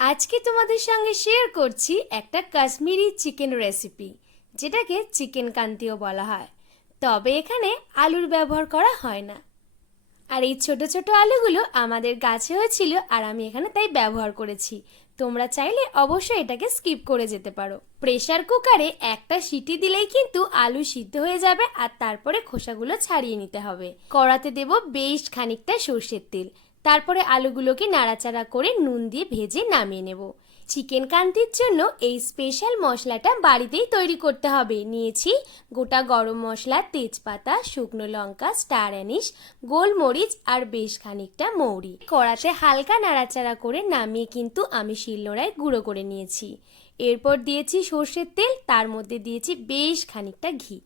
আজকে তোমাদের সঙ্গে শেয়ার করছি একটা কাশ্মীরি চিকেন রেসিপি যেটাকে চিকেন কান্তিও বলা হয়। তবে এখানে আলুর ব্যবহার করা হয় না। আর এই ছোট ছোট আলুগুলো আমাদের গাছে হয়েছিল আর আমি এখানে তাই ব্যবহার করেছি। তোমরা চাইলে অবশ্যই এটাকে স্কিপ করে যেতে পারো। প্রেশার কুকারে একটা সিটি দিলেই কিন্তু আলু সিদ্ধ হয়ে যাবে আর তারপরে খোসাগুলো ছাড়িয়ে নিতে হবে। কড়াতে দেব বেশ খানিকটা সর্ষের তেল। তারপরে আলুগুলোকে নাড়াচাড়া করে নুন দিয়ে ভেজে নামিয়ে নেব। চিকেন কান্তির জন্য এই স্পেশাল মশলাটা বাড়িতেই তৈরি করতে হবে। নিয়েছি গোটা গরম মশলা, তেজপাতা, শুকনো লঙ্কা স্টার অ্যানিস গোলমরিচ আর বেশ খানিকটা মৌরি। কড়াতে হালকা নাড়াচাড়া করে নামিয়ে কিন্তু আমি শিলনোড়ায় গুঁড়ো করে নিয়েছি। এরপর দিয়েছি সর্ষের তেল, তার মধ্যে দিয়েছি বেশ খানিকটা ঘি।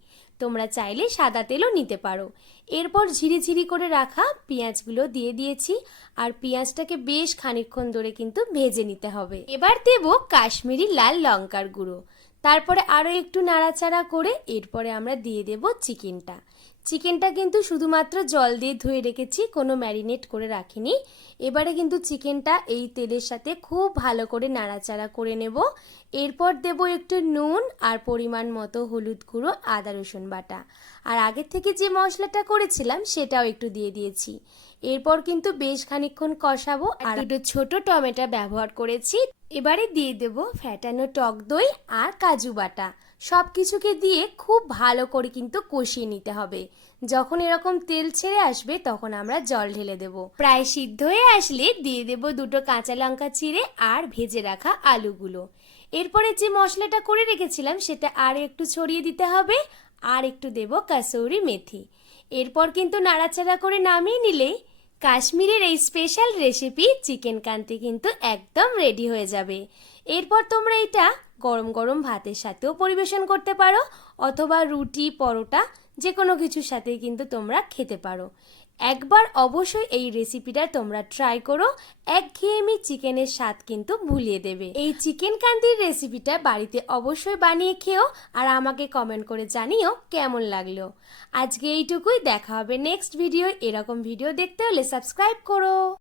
তোমরা চাইলে সাদা তেলও নিতে পারো। এরপর ঝিরিঝিরি করে রাখা পেঁয়াজগুলো দিয়ে দিয়েছি আর পেঁয়াজটাকে বেশ খানিকক্ষণ ধরে কিন্তু ভেজে নিতে হবে। এবার দেব কাশ্মীরি লাল লঙ্কার গুঁড়ো। তারপরে আরও একটু নাড়াচাড়া করে এরপরে আমরা দিয়ে দেব চিকেনটা। চিকেনটা কিন্তু শুধুমাত্র জল দিয়ে ধুয়ে রেখেছি, কোনো ম্যারিনেট করে রাখিনি। এবারে কিন্তু চিকেনটা এই তেলের সাথে খুব ভালো করে নাড়াচাড়া করে নেব। এরপর দেব একটু নুন আর পরিমাণ মতো হলুদ গুঁড়ো, আদা রসুন বাটা। আর আগের থেকে যে মশলাটা করেছিলাম, সেটাও একটু দিয়ে দিয়েছি। এরপর কিন্তু বেশ খানিকক্ষণ কষাবো। আর একটু ছোট টমেটো ব্যবহার করেছি। এবারে দিয়ে দেব ফ্যাটানো টক দই আর কাজু বাটা। সব কিছুকে দিয়ে খুব ভালো করে কিন্তু কষিয়ে নিতে হবে। যখন এরকম তেল ছেড়ে আসবে, তখন আমরা জল ঢেলে দেব। প্রায় সিদ্ধ হয়ে আসলে দিয়ে দেব দুটো কাঁচা লঙ্কা চিড়ে আর ভেজে রাখা আলুগুলো। এরপরে যে মশলাটা করে রেখেছিলাম, সেটা আর একটু ছড়িয়ে দিতে হবে, আর একটু দেব কাসৌরি মেথি। এরপর কিন্তু নাড়াচাড়া করে নামিয়ে নিলেই কাশ্মীরের এই স্পেশাল রেসিপি চিকেন কান্তি কিন্তু একদম রেডি হয়ে যাবে। এরপর তোমরা এটা গরম গরম ভাতের সাথেও পরিবেশন করতে পারো, অথবা রুটি, পরোটা যে কোনো কিছুর সাথেই কিন্তু তোমরা খেতে পারো। একবার অবশ্যই এই রেসিপিটা তোমরা ট্রাই করো, একঘেয়েমি চিকেনের স্বাদ কিন্তু ভুলিয়ে দেবে। এই চিকেন কান্তির রেসিপিটা বাড়িতে অবশ্যই বানিয়ে খেও আর আমাকে কমেন্ট করে জানিও কেমন লাগল। আজকে এইটুকুই, দেখা হবে নেক্সট ভিডিও এরকম ভিডিও দেখতে হলে সাবস্ক্রাইব করো।